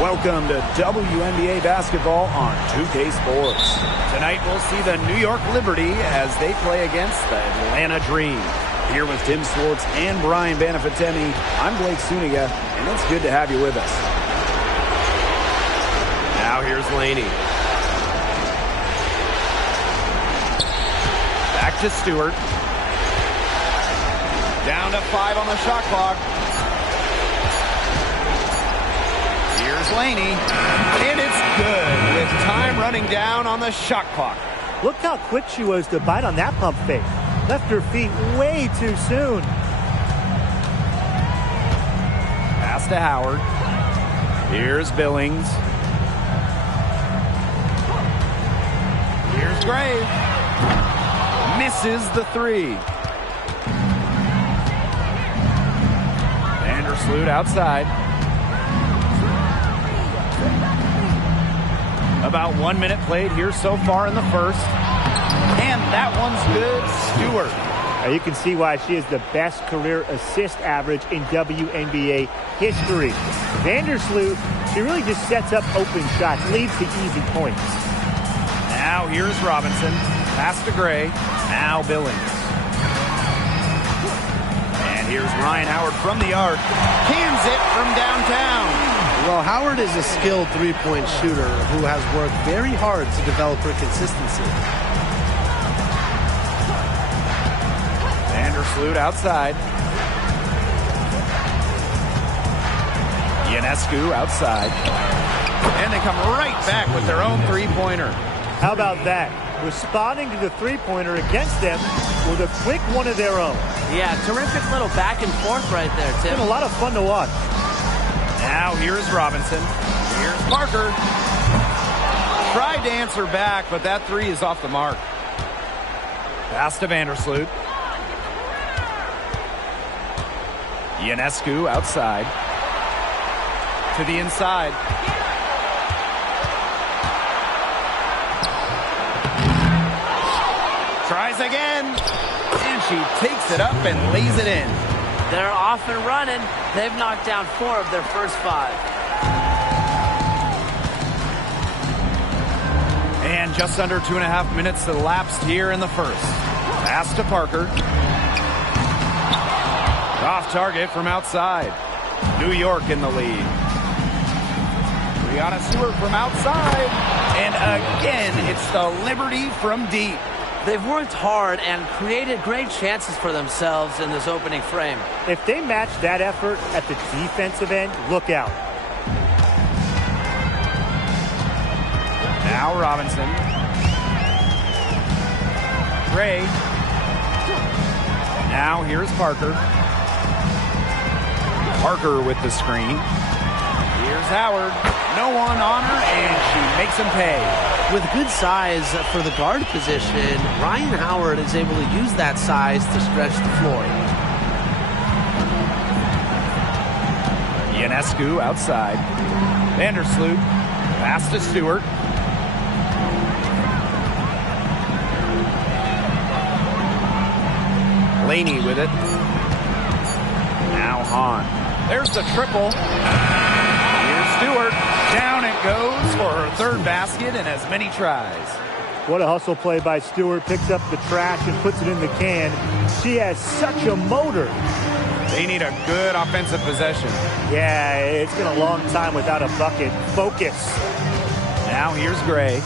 Welcome to WNBA basketball on 2K Sports. Tonight we'll see the New York Liberty as they play against the Atlanta Dream. Here with Tim Swartz and Brian Banafitemi, I'm Blake Suniga, and it's good to have you with us. Now here's Laney. Back to Stewart. Down to 5 on the shot clock. Here's Laney, and it's good with time running down on the shot clock. Look how quick she was to bite on that pump fake. Left her feet way too soon. Pass to Howard. Here's Billings. Here's Gray. Misses the three. Vandersloot outside. About 1 minute played here so far in the first. And that one's good. Stewart. Now you can see why she is the best career assist average in WNBA history. Vandersloot, she really just sets up open shots, leads to easy points. Now here's Robinson. Pass to Gray. Now Billings. And here's Ryan Howard from the arc. Cans it from downtown. Well, Howard is a skilled three-point shooter who has worked very hard to develop her consistency. Vandersloot outside. Ionescu outside. And they come right back with their own three-pointer. How about that? Responding to the three-pointer against them with a quick one of their own. Yeah, terrific little back and forth right there, Tim. It's been a lot of fun to watch. Now here's Robinson. Here's Parker. Tried to answer back, but that three is off the mark. Pass to Vandersloot. Ionescu outside. To the inside. Tries again. And she takes it up and lays it in. They're off and running. They've knocked down 4 of their first 5. And just under 2.5 minutes elapsed here in the first. Pass to Parker. Off target from outside. New York in the lead. Brianna Stewart from outside. And again, it's the Liberty from deep. They've worked hard and created great chances for themselves in this opening frame. If they match that effort at the defensive end, look out. Now Robinson. Gray. Now here's Parker. Parker with the screen. Here's Howard. No one on her, and she makes him pay. With good size for the guard position, Ryan Howard is able to use that size to stretch the floor. Ionescu outside. Vandersloot. Pass to Stewart. Laney with it. Now Hahn. There's the triple. Here's Stewart. Down it goes for her third basket and as many tries. What a hustle play by Stewart. Picks up the trash and puts it in the can. She has such a motor. They need a good offensive possession. Yeah, it's been a long time without a bucket. Focus. Now here's Gray.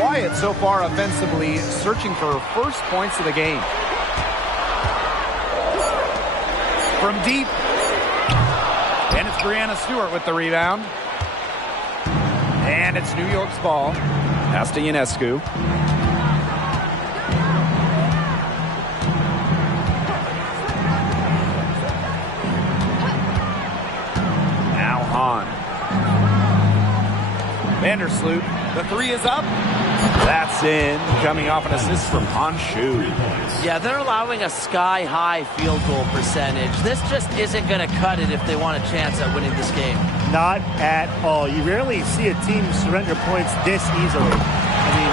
Quiet so far offensively, searching for her first points of the game. From deep. And it's Brianna Stewart with the rebound. And it's New York's ball. Pass to Ionescu. Now Hahn. Vandersloot. The three is up. That's in. Coming off an assist from Honshu. Yeah, they're allowing a sky-high field goal percentage. This just isn't going to cut it if they want a chance at winning this game. Not at all. You rarely see a team surrender points this easily. I mean,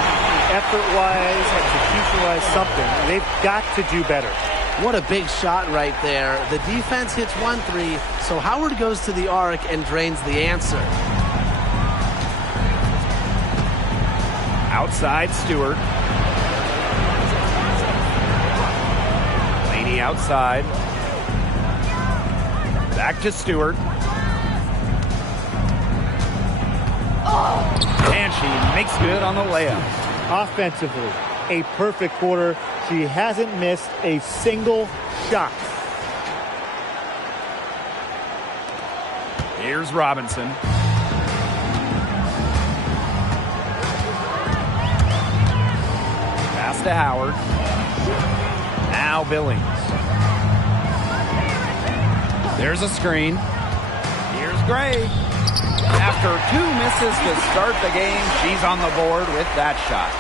effort-wise, execution-wise, something. They've got to do better. What a big shot right there. The defense hits 1-3, so Howard goes to the arc and drains the answer. Outside, Stewart. Laney outside. Back to Stewart. And she makes good on the layup. Offensively, a perfect quarter. She hasn't missed a single shot. Here's Robinson. Pass to Howard. Now Billings. There's a screen. Here's Gray. After 2 misses to start the game, she's on the board with that shot.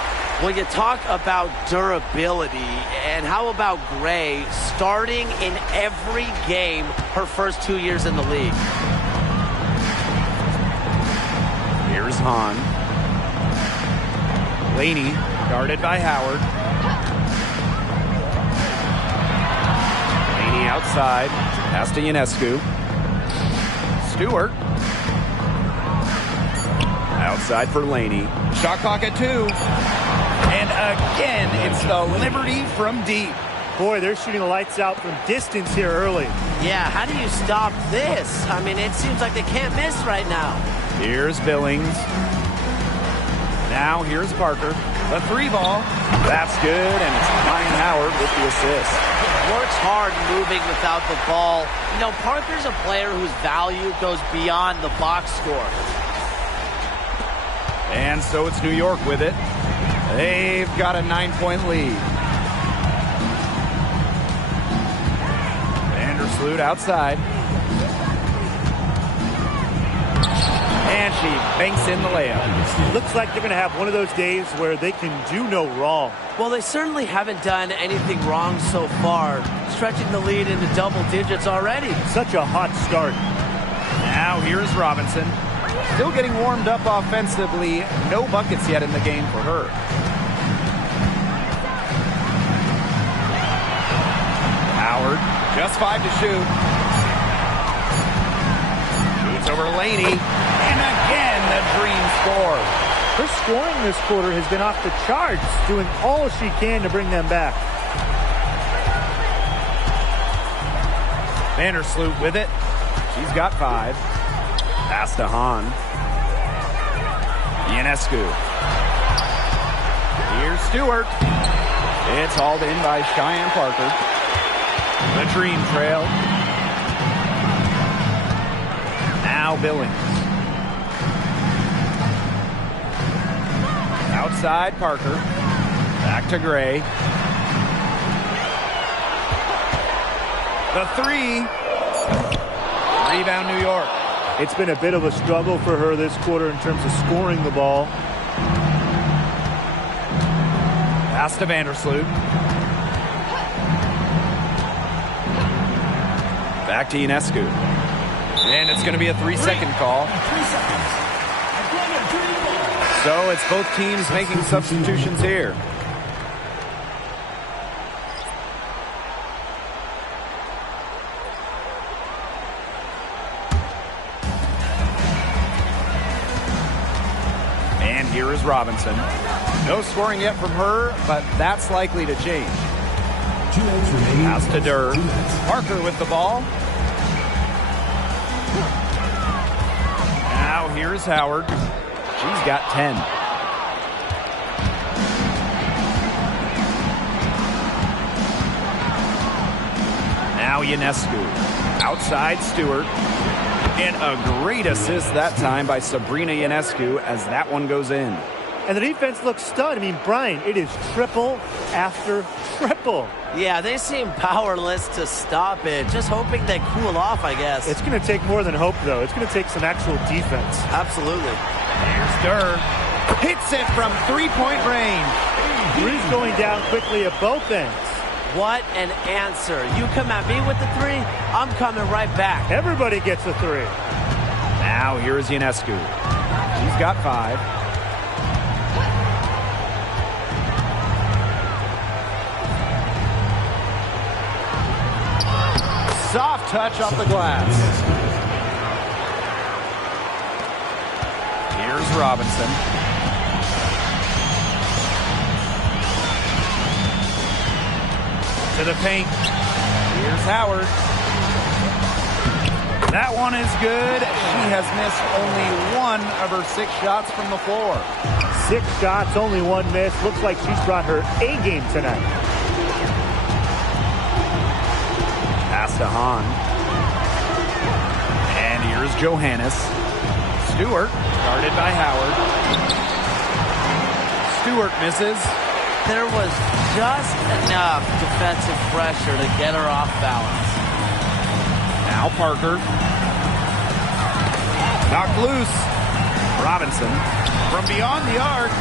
Well, you talk about durability, and how about Gray starting in every game her first 2 years in the league? Here's Hahn. Laney, guarded by Howard. Laney outside. Pass to Ionescu. Stewart. Outside for Laney. Shot clock at 2. And again, it's the Liberty from deep. Boy, they're shooting the lights out from distance here early. Yeah, how do you stop this? I mean, it seems like they can't miss right now. Here's Billings. Now here's Parker. The 3 ball. That's good, and it's Ryan Howard with the assist. Works hard moving without the ball. You know, Parker's a player whose value goes beyond the box score. And so it's New York with it. They've got a 9-point lead. Vandersloot outside. And she banks in the layup. Looks like they're going to have one of those days where they can do no wrong. Well, they certainly haven't done anything wrong so far, stretching the lead into double digits already. Such a hot start. Now here's Robinson. Still getting warmed up offensively. No buckets yet in the game for her. Howard, just 5 to shoot. Shoots over Laney. And again, the Dream scores. Her scoring this quarter has been off the charts, doing all she can to bring them back. Vandersloot with it. She's got 5. Pass to Hahn. Ionescu. Here's Stewart. It's hauled in by Cheyenne Parker. The Dream trail. Now Billings. Outside Parker. Back to Gray. The 3. Rebound New York. It's been a bit of a struggle for her this quarter in terms of scoring the ball. Pass to Vandersloot. Back to Ionescu. And it's going to be a 3-second call. 3 seconds. So it's both teams making substitutions here. And here is Robinson. No scoring yet from her, but that's likely to change. 2 minutes remaining. Pass to Durr. 2 minutes. Parker with the ball. Now here's Howard. She's got 10. Now Ionescu. Outside Stewart. And a great assist that time by Sabrina Ionescu as that one goes in. And the defense looks stunned. I mean, Brian, it is triple after triple. Yeah, they seem powerless to stop it. Just hoping they cool off, I guess. It's going to take more than hope, though. It's going to take some actual defense. Absolutely. Here's Durr. Hits it from 3-point range. Three's going down quickly at both ends. What an answer. You come at me with the 3, I'm coming right back. Everybody gets a 3. Now here's Ionescu. She's got 5. Soft touch off the glass. Here's Robinson. To the paint. Here's Howard. That one is good. She has missed only 1 of her 6 shots from the floor. 6 shots, only 1 miss. Looks like she's brought her A game tonight. Pass to Hahn. And here's Johannes. Stewart, guarded by Howard. Stewart misses. There was just enough defensive pressure to get her off balance. Now Parker. Knocked loose. Robinson from beyond the arc.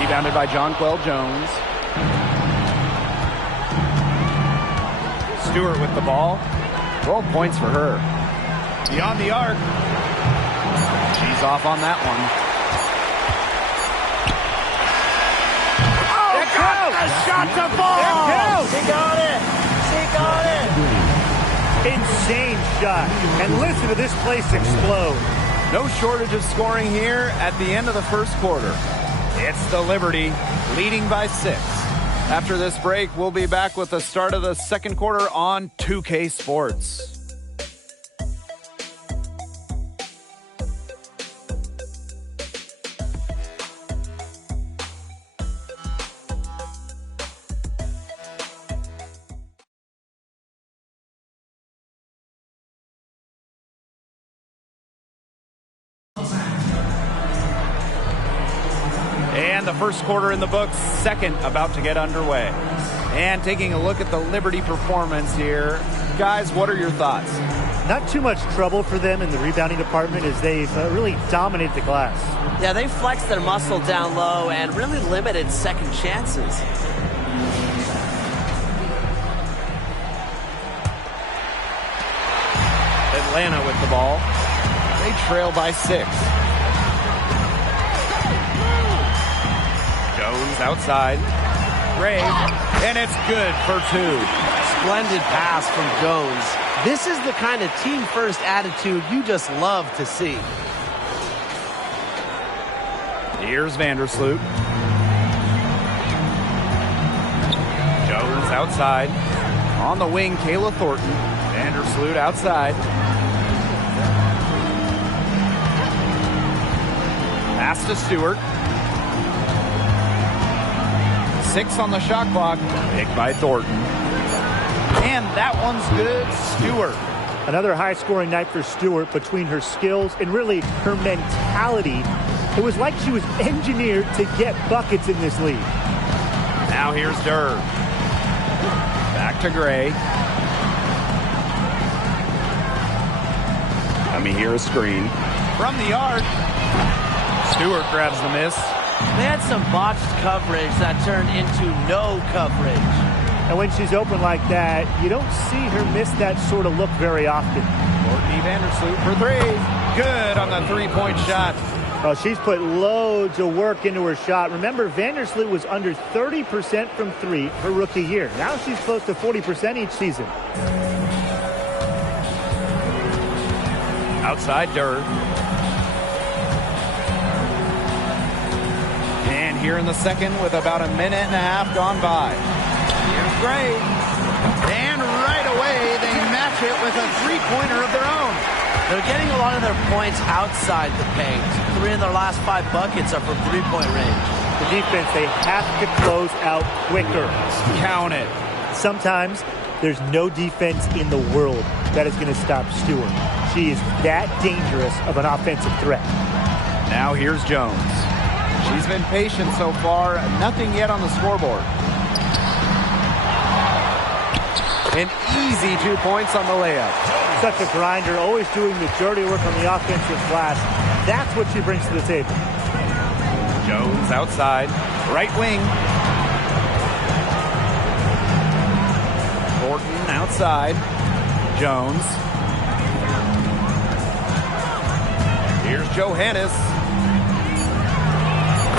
Rebounded by Jonquel Jones. Stewart with the ball. 12 points for her. Beyond the arc. She's off on that one. Oh, It counts! a shot to ball! It counts! She got it! She got it! Insane shot. And listen to this place explode. No shortage of scoring here at the end of the first quarter. It's the Liberty leading by 6. After this break, we'll be back with the start of the second quarter on 2K Sports. And the first quarter in the books, second about to get underway. And taking a look at the Liberty performance here. Guys, what are your thoughts? Not too much trouble for them in the rebounding department as they've really dominated the glass. Yeah, they flexed their muscle down low and really limited second chances. Atlanta with the ball. They trail by 6. Jones outside. Gray. And it's good for 2. Splendid pass from Jones. This is the kind of team-first attitude you just love to see. Here's Vandersloot. Jones outside. On the wing, Kayla Thornton. Vandersloot outside. Pass to Stewart. 6 on the shot clock. Picked by Thornton. And that one's good. Stewart. Another high-scoring night for Stewart. Between her skills and really her mentality, it was like she was engineered to get buckets in this league. Now here's Durr. Back to Gray. Let me hear a screen. From the arc. Stewart grabs the miss. They had some botched coverage that turned into no coverage. And when she's open like that, you don't see her miss that sort of look very often. Courtney Vandersloot for 3. Good on the 3-point shot. Oh, she's put loads of work into her shot. Remember, Vandersloot was under 30% from 3 her rookie year. Now she's close to 40% each season. Outside Durr. And here in the second with about a minute and a half gone by. Here's Gray. And right away they match it with a 3-pointer of their own. They're getting a lot of their points outside the paint. 3 of their last 5 buckets are from 3-point range. The defense, they have to close out quicker. Count it. Sometimes there's no defense in the world that is going to stop Stewart. She is that dangerous of an offensive threat. Now here's Jones. She's been patient so far. Nothing yet on the scoreboard. An easy 2 points on the layup. Such a grinder, always doing the dirty work on the offensive glass. That's what she brings to the table. Jones outside. Right wing. Thornton outside. Jones. Here's Johannes.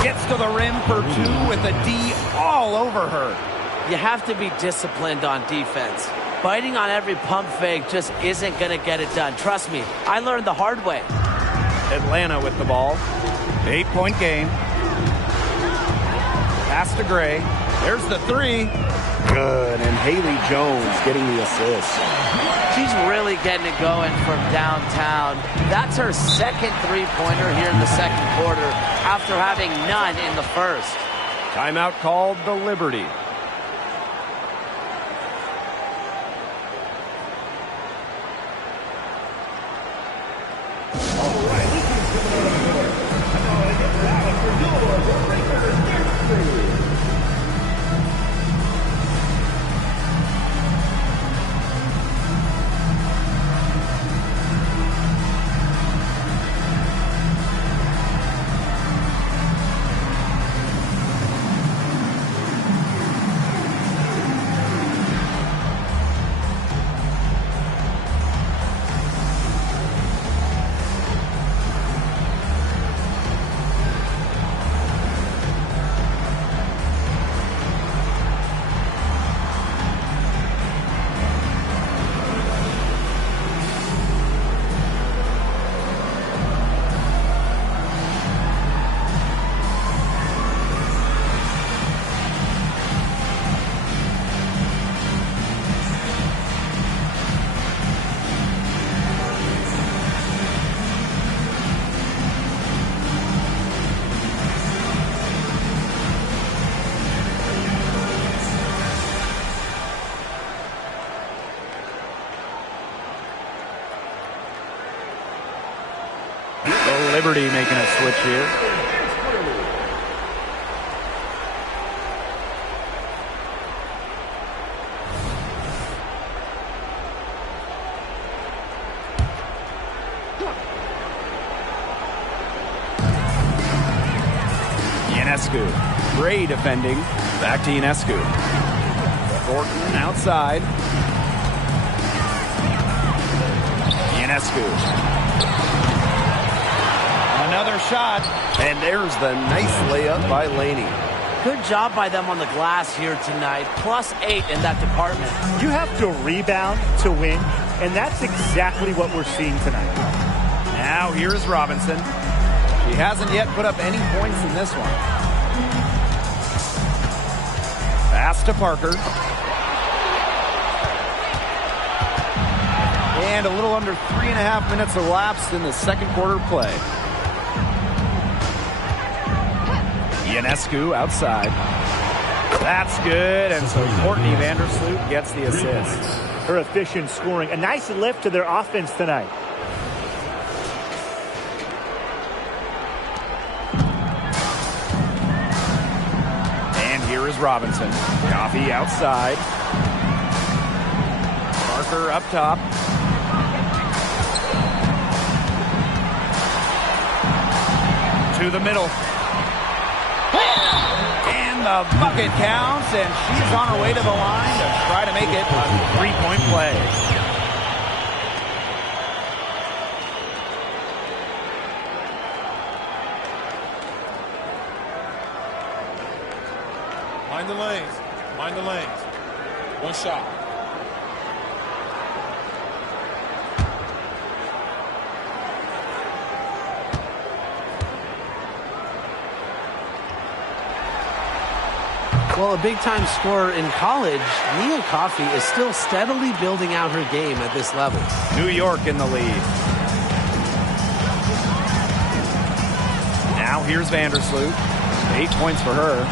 Gets to the rim for 2 with a D all over her. You have to be disciplined on defense. Biting on every pump fake just isn't going to get it done. Trust me, I learned the hard way. Atlanta with the ball. 8-point game. Pass to Gray. There's the 3. Good, and Haley Jones getting the assist. She's really getting it going from downtown. That's her second three-pointer here in the second quarter after having none in the first. Timeout called the Liberty. Liberty making a switch here. Ionescu. Gray defending. Back to Ionescu. Thornton outside. Ionescu. Another shot, and there's the nice layup by Laney. Good job by them on the glass here tonight. +8 in that department. You have to rebound to win, and that's exactly what we're seeing tonight. Now here's Robinson. She hasn't yet put up any points in this one. Pass to Parker. And a little under 3.5 minutes elapsed in the second quarter play. Ionescu outside. That's good, and so Courtney Vandersloot gets the assist. Her efficient scoring. A nice lift to their offense tonight. And here is Robinson. Coffee outside. Parker up top. To the middle. And the bucket counts, and she's on her way to the line to try to make it a three-point play. Mind the lanes. Mind the lanes. One shot. Well, a big-time scorer in college, Nia Coffey is still steadily building out her game at this level. New York in the lead. Now here's Vandersloot. 8 points for her.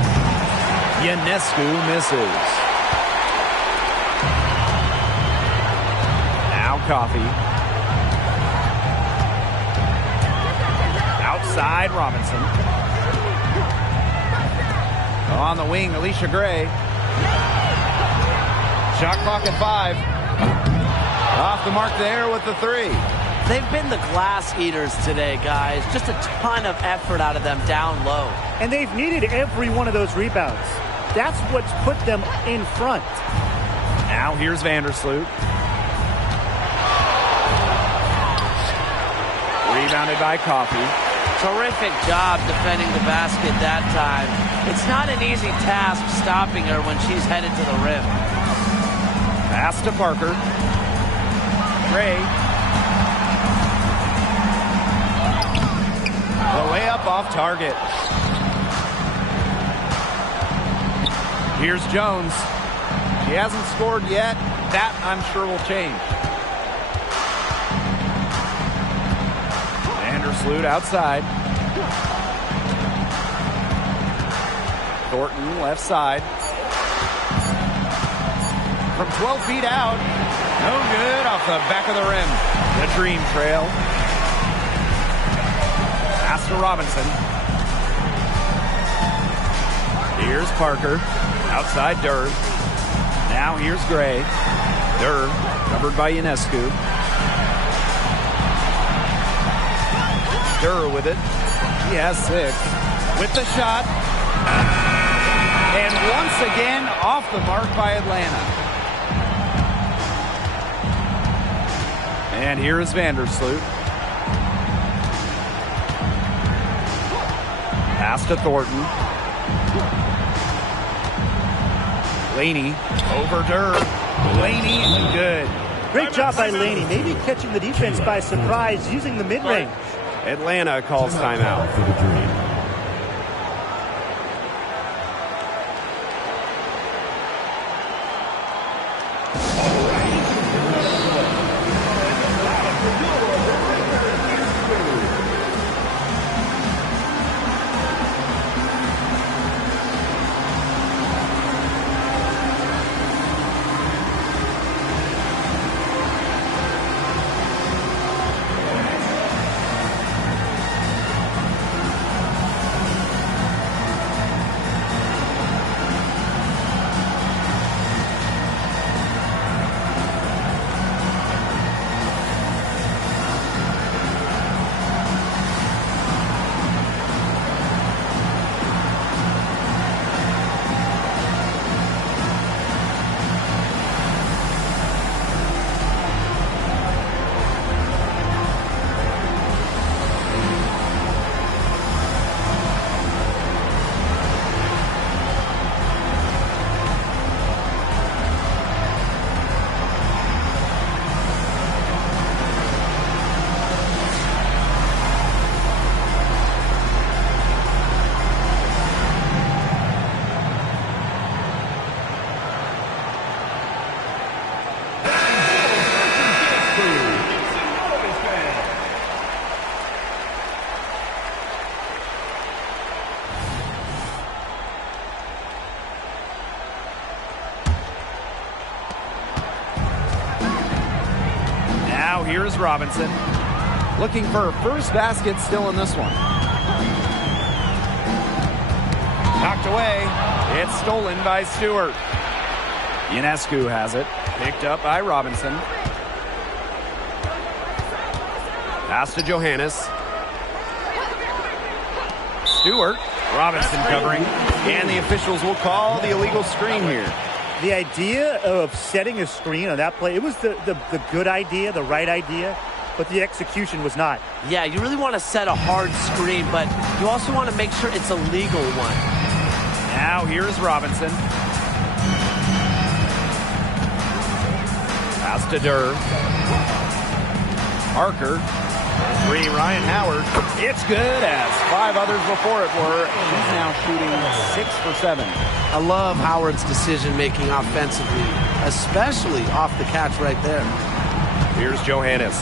Ionescu misses. Now Coffey. Outside Robinson. On the wing, Alicia Gray. Shot clock at 5. Off the mark there with the 3. They've been the glass eaters today, guys. Just a ton of effort out of them down low. And they've needed every one of those rebounds. That's what's put them in front. Now here's Vandersloot. Rebounded by Coffey. Terrific job defending the basket that time. It's not an easy task stopping her when she's headed to the rim. Pass to Parker. Gray. The layup off target. Here's Jones. She hasn't scored yet. That, I'm sure, will change. Vandersloot outside. Thornton left side. From 12 feet out. No good off the back of the rim. The Dream trail. Pass to Robinson. Here's Parker. Outside Durr. Now here's Gray. Durr covered by Ionescu. Durr with it. He has 6. With the shot. And once again off the mark by Atlanta. And here is Vandersloot. Pass to Thornton. Laney over Durr. Laney, good. Great job by Laney. Maybe catching the defense by surprise using the mid-range. Atlanta calls timeout. For the Dream. Here's Robinson. Looking for her first basket still in this one. Knocked away. It's stolen by Stewart. Ionescu has it. Picked up by Robinson. Pass to Johannes. Stewart. Robinson covering. And the officials will call the illegal screen here. The idea of setting a screen on that play, it was the good idea, the right idea, but the execution was not. Yeah, you really want to set a hard screen, but you also want to make sure it's a legal one. Now here's Robinson. Pass to Durr. Parker. 3, Ryan Howard. It's good, as 5 others before it were. She's now shooting 6 for 7. I love Howard's decision-making offensively, especially off the catch right there. Here's Johannes.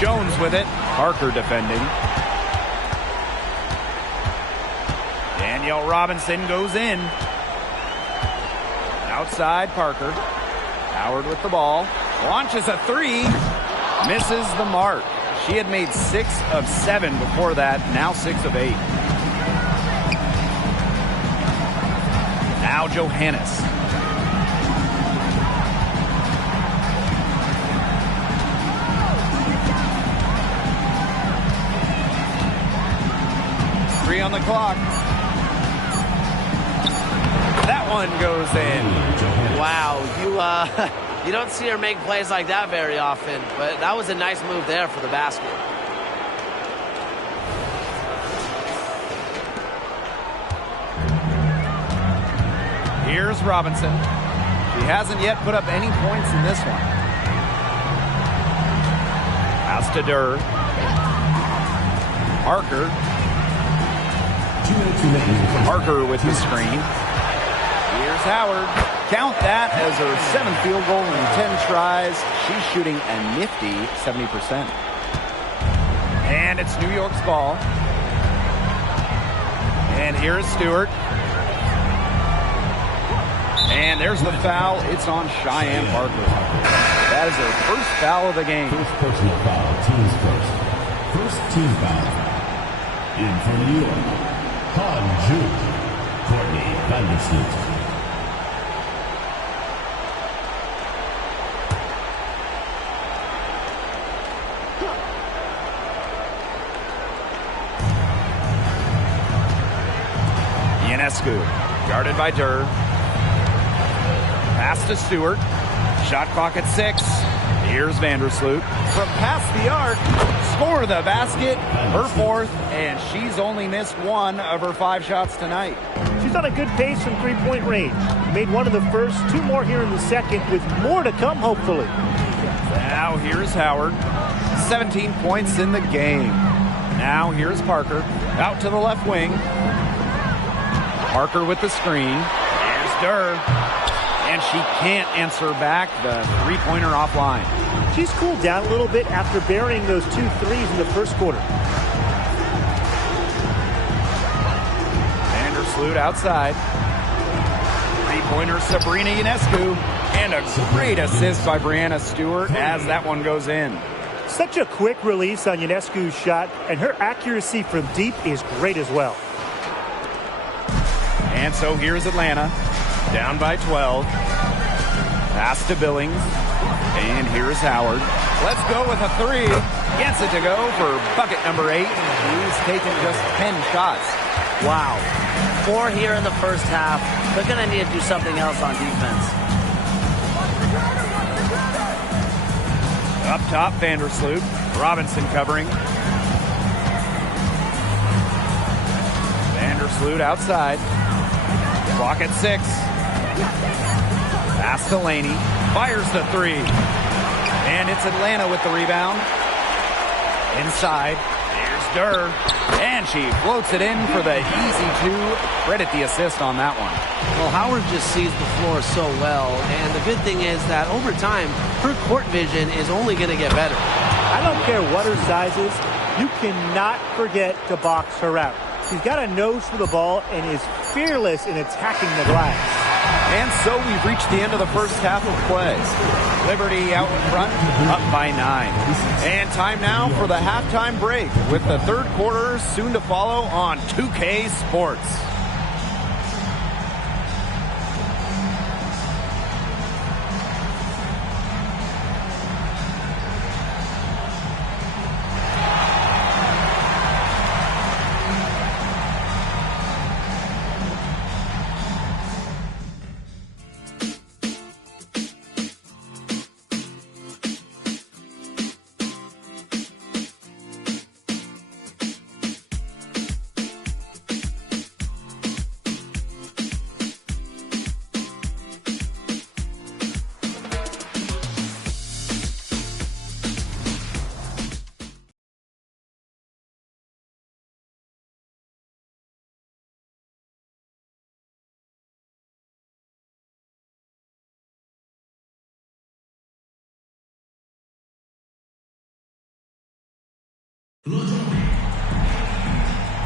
Jones with it. Parker defending. Danielle Robinson goes in. Outside Parker. Howard with the ball. Launches a 3. Misses the mark. She had made 6 of 7 before that. Now 6 of 8. Now Johannes. Three on the clock. That one goes in. Wow, you don't see her make plays like that very often, but that was a nice move there for the basket. Here's Robinson. She hasn't yet put up any points in this one. Pass to Durr. Parker. 2 minutes remaining. Parker with the screen. Here's Howard. Count that as her 7th field goal in 10 tries. She's shooting a nifty 70%. And it's New York's ball. And here is Stewart. And there's the foul. It's on Cheyenne Parker. That is her first foul of the game. First personal foul, teams first. First team foul. In from New York, Han Juke, Courtney Vandersloot. Ionescu, guarded by Durr. Pass to Stewart. Shot clock at 6. Here's Vandersloot. From past the arc, score the basket, her 4th, and she's only missed 1 of her 5 shots tonight. She's on a good pace from three-point range. Made 1 in the first, 2 more here in the second, with more to come, hopefully. Now here's Howard. 17 points in the game. Now here's Parker. Out to the left wing. Parker with the screen. Here's Durr. And she can't answer back the three-pointer offline. She's cooled down a little bit after burying those 2 threes in the first quarter. Vandersloot outside. Three-pointer Sabrina Ionescu. And a great assist by Brianna Stewart as that one goes in. Such a quick release on Ionescu's shot, and her accuracy from deep is great as well. And so here's Atlanta. Down by 12. Pass to Billings. And here's Howard. Let's go with a 3. Gets it to go for bucket number 8. He's taken just 10 shots. Wow. 4 here in the first half. They're going to need to do something else on defense. Up top, Vandersloot. Robinson covering. Vandersloot outside. Clock at 6. Pass to Laney. Fires the 3. And it's Atlanta with the rebound. Inside. Here's Durr. And she floats it in for the easy 2. Credit the assist on that one. Well, Howard just sees the floor so well. And the good thing is that over time, her court vision is only going to get better. I don't care what her size is. You cannot forget to box her out. She's got a nose for the ball and is fearless in attacking the glass. And so we've reached the end of the first half of play. Liberty out in front, up by 9. And time now for the halftime break with the third quarter soon to follow on 2K Sports.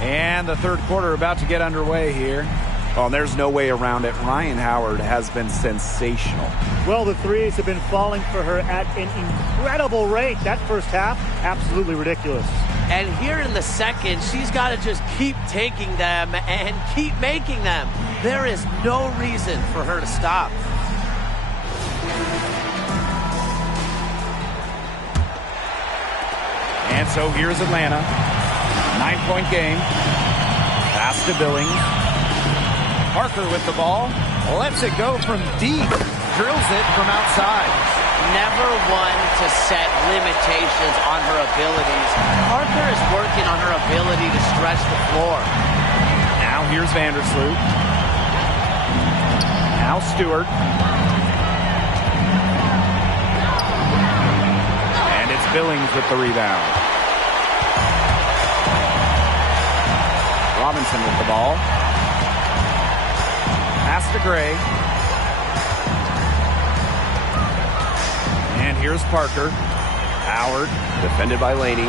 And the third quarter about to get underway here. Well, there's no way around it. Ryan Howard has been sensational. Well, the threes have been falling for her at an incredible rate. That first half, absolutely ridiculous. And here in the second, she's got to just keep taking them and keep making them. There is no reason for her to stop. And so here's Atlanta. 9-point game. Pass to Billings. Parker with the ball. Lets it go from deep. Drills it from outside. Never one to set limitations on her abilities. Parker is working on her ability to stretch the floor. Now here's Vandersloot. Now Stewart. And it's Billings with the rebound. Robinson with the ball. Pass to Gray. And here's Parker. Howard, defended by Laney.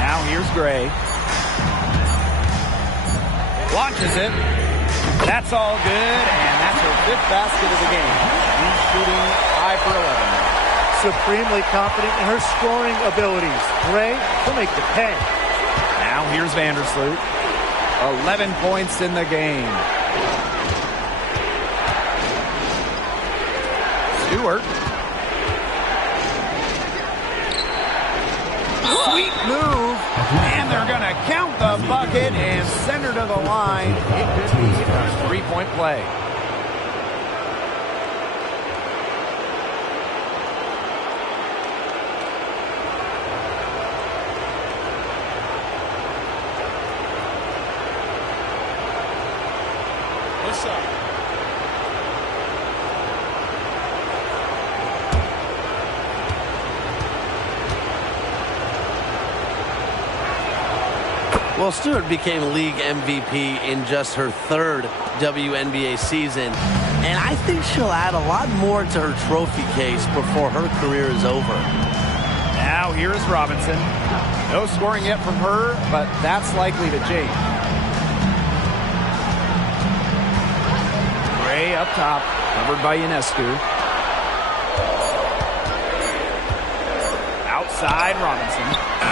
Now here's Gray. Launches it. That's all good, and that's her 5th basket of the game. She's shooting 5 for 11 now. Supremely confident in her scoring abilities. Gray will make the pay. Now here's Vandersloot. 11 points in the game. Stewart. Sweet move. And they're going to count the bucket and send her to the line. It could be a 3-point play. What's up? Well, Stewart became league MVP in just her 3rd WNBA season, and I think she'll add a lot more to her trophy case before her career is over. Now here's Robinson. No scoring yet from her, but that's likely to change. Gray up top, covered by Ionescu. Outside Robinson.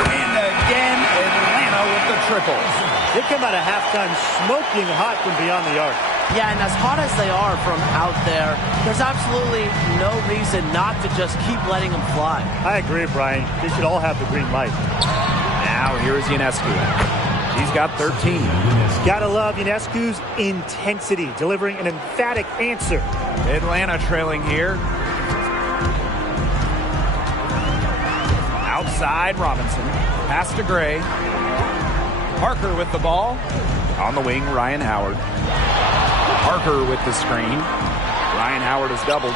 And again, Atlanta with the triples. They come out of halftime smoking hot from beyond the arc. Yeah, and as hot as they are from out there, there's absolutely no reason not to just keep letting them fly. I agree, Brian. They should all have the green light. Now here's Ionescu. She's got 13. Gotta love Ionescu's intensity, delivering an emphatic answer. Atlanta trailing here. Outside Robinson. Pass to Gray. Parker with the ball. On the wing, Ryan Howard. Parker with the screen. Ryan Howard is doubled.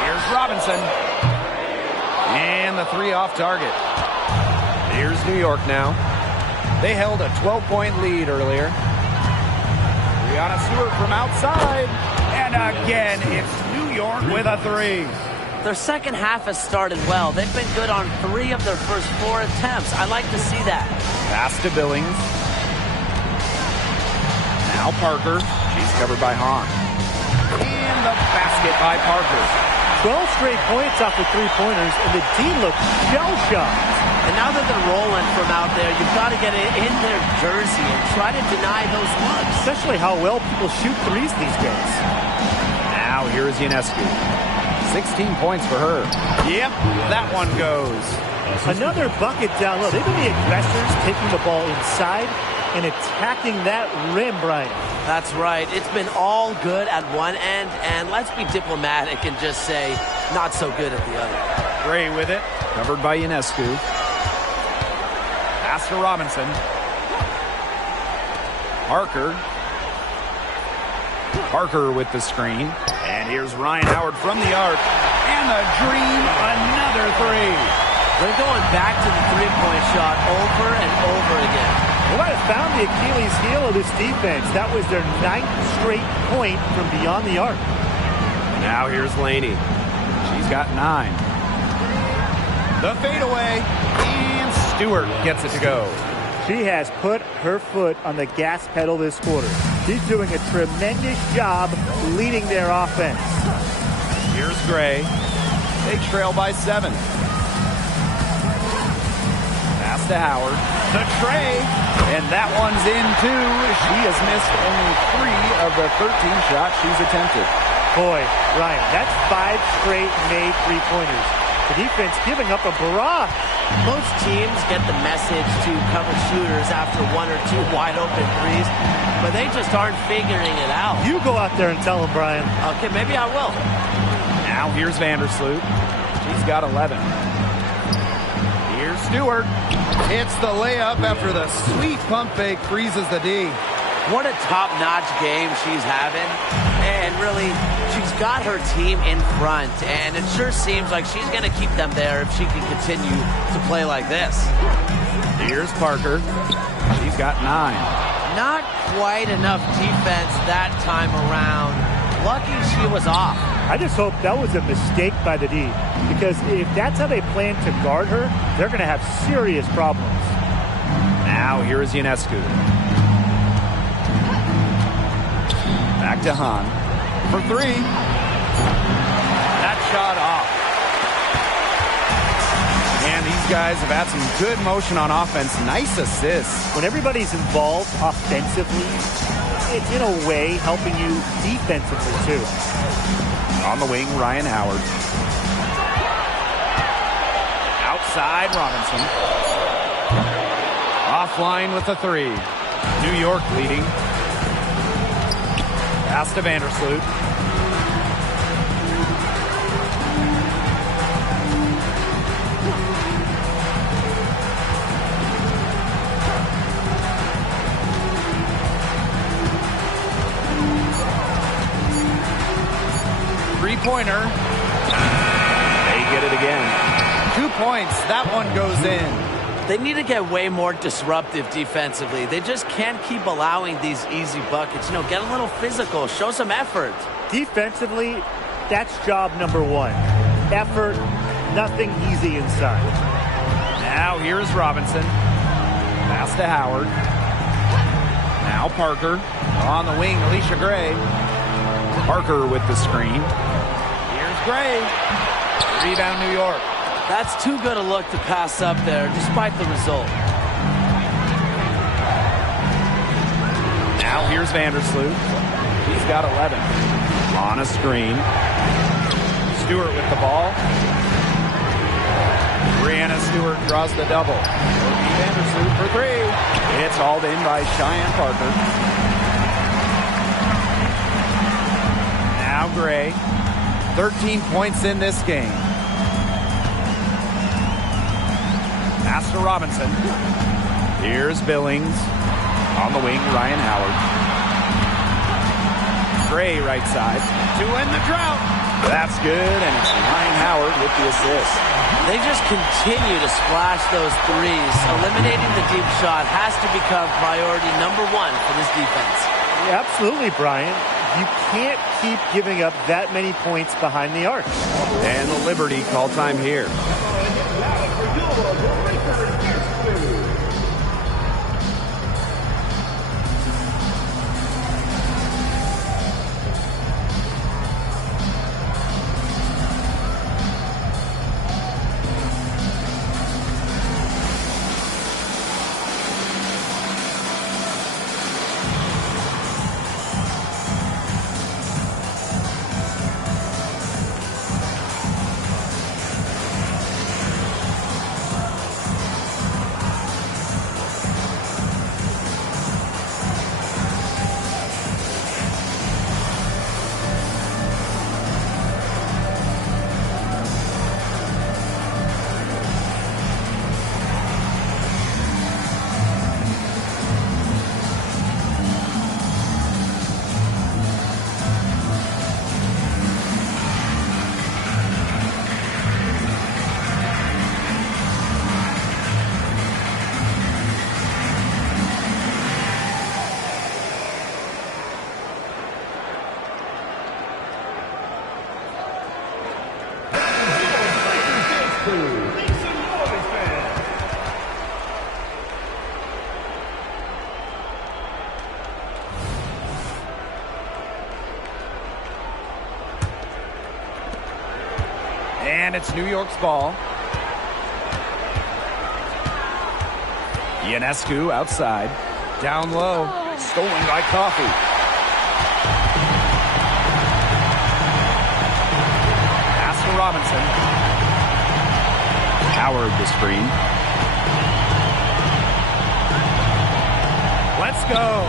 Here's Robinson. And the 3 off target. Here's New York now. They held a 12-point lead earlier. Brianna Stewart from outside. And again, it's New York with a 3. Their second half has started well. They've been good on 3 of their first 4 attempts. I like to see that. Pass to Billings. Now Parker. She's covered by Hahn. And the basket by Parker. 12 straight points off the 3-pointers, and the D looks shell-shocked. And now that they're rolling from out there, you've got to get it in their jersey and try to deny those looks. Especially how well people shoot threes these days. Now here's Ionescu. 16 points for her. Yep, that one goes. Another bucket down low. They've been the aggressors, taking the ball inside and attacking that rim, Brian. That's right. It's been all good at one end, and let's be diplomatic and just say not so good at the other. Gray with it, covered by Ionescu. Pass to Robinson. Parker with the screen. And here's Ryan Howard from the arc. And the dream, another 3. They're going back to the 3-point shot over and over again. They might have found the Achilles heel of this defense. That was their 9th straight point from beyond the arc. Now here's Laney. She's got 9. The fadeaway. And Stewart gets it to go. She has put her foot on the gas pedal this quarter. She's doing a tremendous job leading their offense. Here's Gray. They trail by 7. Pass to Howard. The tray. And that one's in, too. She has missed only 3 of the 13 shots she's attempted. Boy, Ryan, that's 5 straight made 3-pointers. The defense giving up a barrage. Most teams get the message to cover shooters after 1 or 2 wide open threes, but they just aren't figuring it out. You go out there and tell them, Brian. Okay, maybe I will. Now here's Vandersloot. She's got 11. Here's Stewart. Hits the layup after the sweet pump fake freezes the D. What a top-notch game she's having. And really, she's got her team in front. And it sure seems like she's going to keep them there if she can continue to play like this. Here's Parker. She's got 9. Not quite enough defense that time around. Lucky she was off. I just hope that was a mistake by the D, because if that's how they plan to guard her, they're going to have serious problems. Now here is Ionescu. Back to Hahn for three. That shot off. And these guys have had some good motion on offense. Nice assists. When everybody's involved offensively, it's in a way helping you defensively too. On the wing, Ryan Howard. Outside, Robinson. Offline with the three. New York leading. Pass to Vandersloot. Three-pointer. They get it again. 2 points. That one goes in. They need to get way more disruptive defensively. They just can't keep allowing these easy buckets. Get a little physical. Show some effort. Defensively, that's job number one. Effort, nothing easy inside. Now here's Robinson. Pass to Howard. Now Parker. On the wing, Alicia Gray. Parker with the screen. Here's Gray. Rebound, New York. That's too good a look to pass up there, despite the result. Now here's Vandersloot. He's got 11. On a screen. Stewart with the ball. Brianna Stewart draws the double. Vandersloot for three. It's hauled in by Cheyenne Parker. Now Gray. 13 points in this game. Pass to Robinson. Here's Billings. On the wing, Ryan Howard. Gray right side. To end the drought. That's good, and it's Ryan Howard with the assist. They just continue to splash those threes. Eliminating the deep shot has to become priority number one for this defense. Yeah, absolutely, Brian. You can't keep giving up that many points behind the arc. And the Liberty call time here. And it's New York's ball. Ionescu outside. Down low. Stolen by Coffey. Pass to Robinson. Howard the screen. Let's go.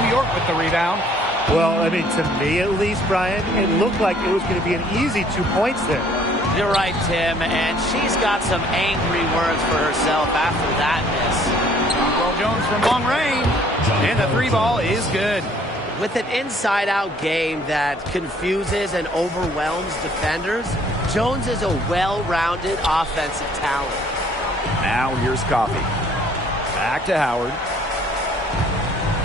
New York with the rebound. Well, I mean, to me at least, Brian, it looked like it was going to be an easy 2 points there. You're right, Tim, and she's got some angry words for herself after that miss. Jonquel Jones from long range, and the three ball is good. With an inside-out game that confuses and overwhelms defenders, Jones is a well-rounded offensive talent. Now here's Coffey. Back to Howard.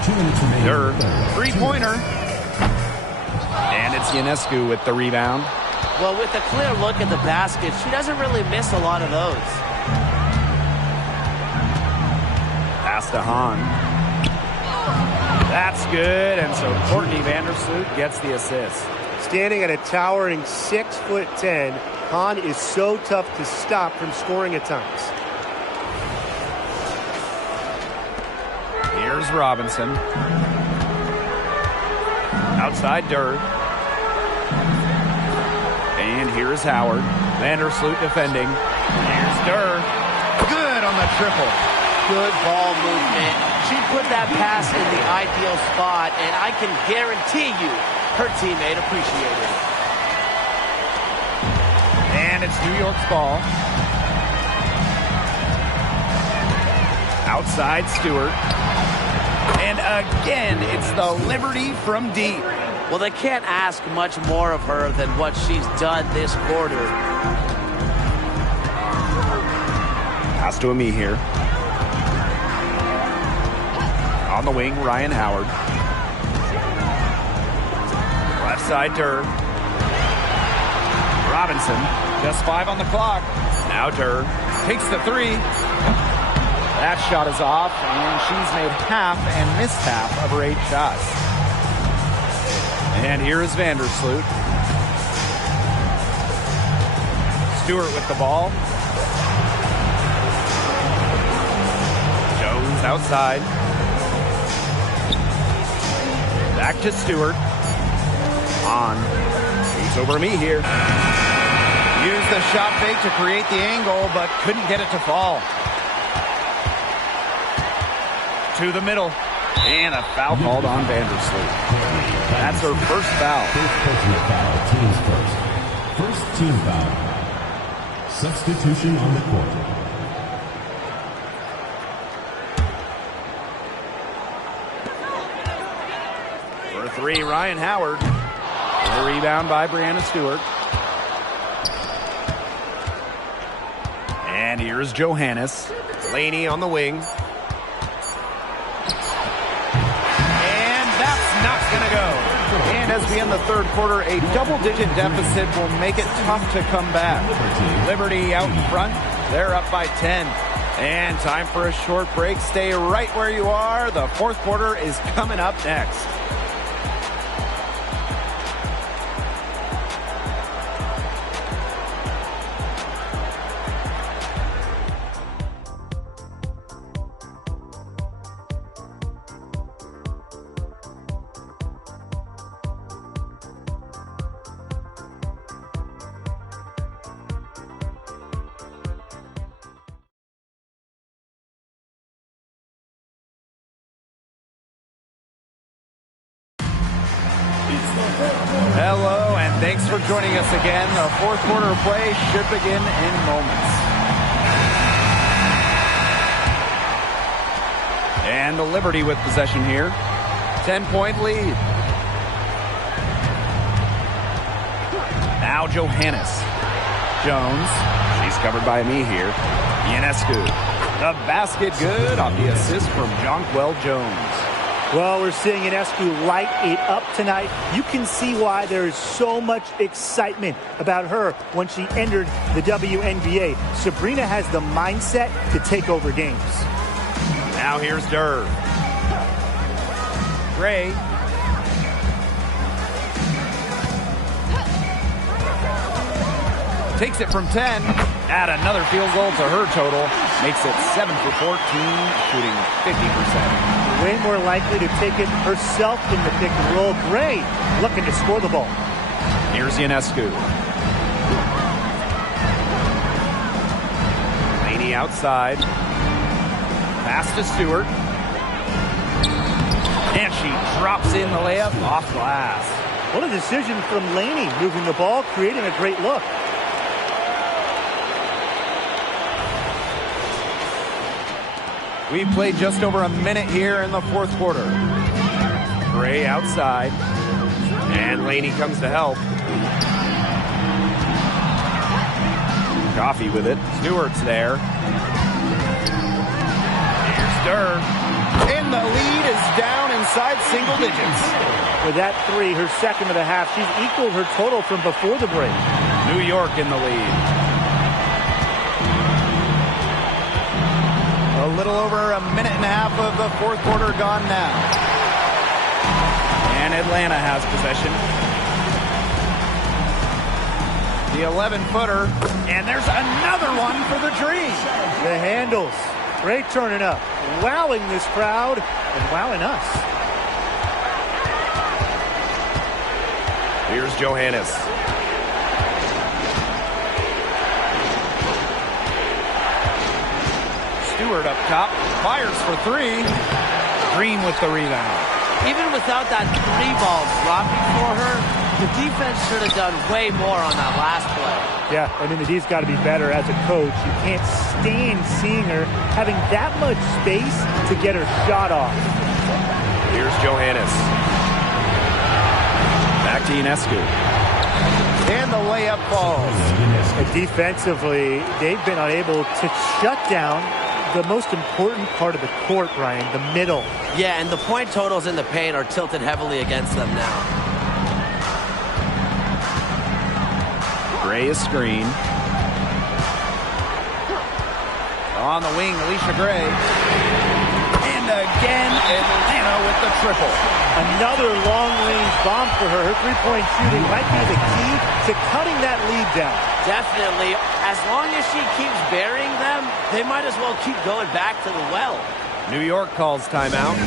2 minutes remaining. Three-pointer. And it's Ionescu with the rebound. Well, with a clear look at the basket, she doesn't really miss a lot of those. Pass to Hahn. That's good, and so Courtney Vandersloot gets the assist. Standing at a towering 6'10", Hahn is so tough to stop from scoring at times. Here's Robinson. Outside Durr. And here's Howard. Vandersloot defending. Here's Durr. Good on the triple. Good ball movement. She put that pass in the ideal spot, and I can guarantee you her teammate appreciated it. And it's New York's ball. Outside Stewart. And again, it's the Liberty from deep. Well, they can't ask much more of her than what she's done this quarter. Pass to Ami here. On the wing, Ryan Howard. Left side, Durr. Robinson, just 5 on the clock. Now Durr takes the 3. That shot is off, and she's made half and missed half of her 8 shots. And here is Vandersloot. Stewart with the ball. Jones outside. Back to Stewart. On. He's over me here. Used the shot fake to create the angle, but couldn't get it to fall. To the middle. And a foul called on Vandersloot. That's her first foul. First personal foul, team's first. First team foul. Substitution on the court. For 3, Ryan Howard. A rebound by Brianna Stewart. And here's Johannes. Laney on the wing. And that's not going to go. And as we end the third quarter, a double-digit deficit will make it tough to come back. Liberty out in front. They're up by 10. And time for a short break. Stay right where you are. The fourth quarter is coming up next. Hello, and thanks for joining us again. The fourth quarter of play should begin in moments. And the Liberty with possession here. 10-point lead. Now Johannes. Jones. She's covered by me here. Ionescu. The basket good off the assist from Jonquel Jones. Well, we're seeing Ionescu light it up tonight. You can see why there is so much excitement about her when she entered the WNBA. Sabrina has the mindset to take over games. Now here's Durr. Gray. Takes it from 10. Add another field goal to her total. Makes it 7 for 14, shooting 50%. Way more likely to take it herself in the pick and roll. Gray looking to score the ball. Here's Ionescu. Laney outside. Pass to Stewart. And she drops in the layup off glass. What a decision from Laney, moving the ball, creating a great look. We've played just over a minute here in the fourth quarter. Gray outside. And Laney comes to help. Coffee with it. Stewart's there. Here's Durr. And the lead is down inside single digits. With that three, her second of the half, she's equaled her total from before the break. New York in the lead. A little over a minute and a half of the fourth quarter gone now. And Atlanta has possession. The 11-footer. And there's another one for the Dream. The handles. Great turning up. Wowing this crowd and wowing us. Here's Johannes. Stewart up top. Fires for three. Green with the rebound. Even without that three ball dropping for her, the defense should have done way more on that last play. Yeah, I mean, the D's got to be better as a coach. You can't stand seeing her having that much space to get her shot off. Here's Johannes. Back to Ionescu. And the layup falls. And defensively, they've been unable to shut down the most important part of the court, Brian, the middle. Yeah, and the point totals in the paint are tilted heavily against them now. Gray is screen. On the wing, Alicia Gray. And again, Atlanta with the triple. Another long-range bomb for her. Her three-point shooting might be the key to cutting that lead down. Definitely. As long as she keeps burying them, they might as well keep going back to the well. New York calls timeout.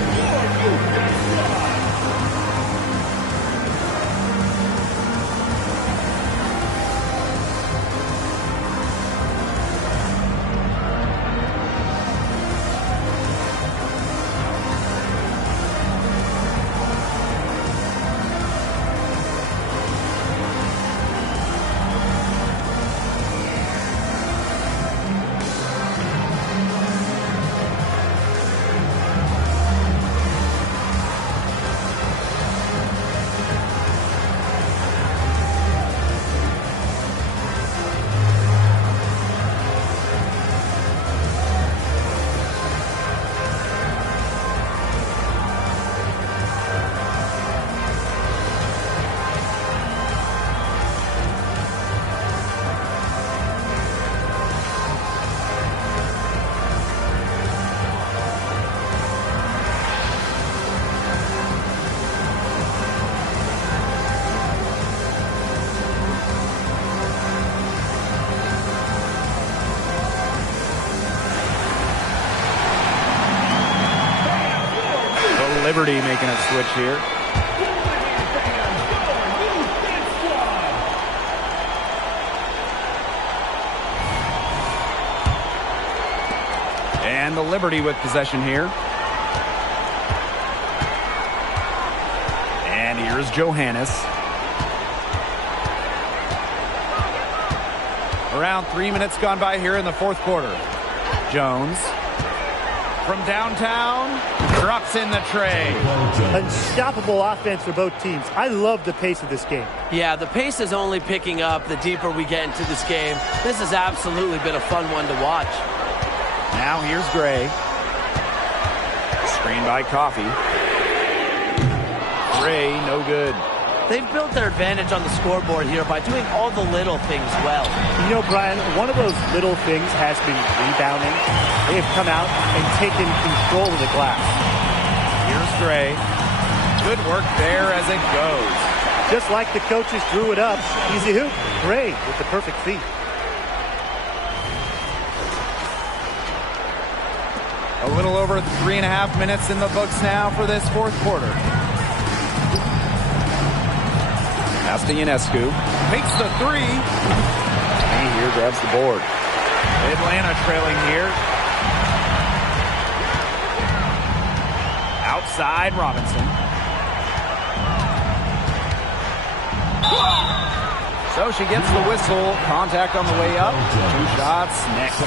Liberty making a switch here. And the Liberty with possession here. And here's Johannes. Around 3 minutes gone by here in the fourth quarter. Jones from downtown drops in the tray. Unstoppable offense for both teams. I love the pace of this game. Yeah, the pace is only picking up the deeper we get into this game. This has absolutely been a fun one to watch. Now here's Gray. Screen by Coffey. Gray, no good. They've built their advantage on the scoreboard here by doing all the little things well. You know, Brian, one of those little things has been rebounding. They have come out and taken control of the glass. Here's Gray. Good work there as it goes. Just like the coaches drew it up. Easy hoop. Gray with the perfect feet. A little over 3.5 minutes in the books now for this fourth quarter. Pass to Ionescu. Makes the three. And here grabs the board. Atlanta trailing here. Outside Robinson. So she gets the whistle. Contact on the way up. 2 shots next.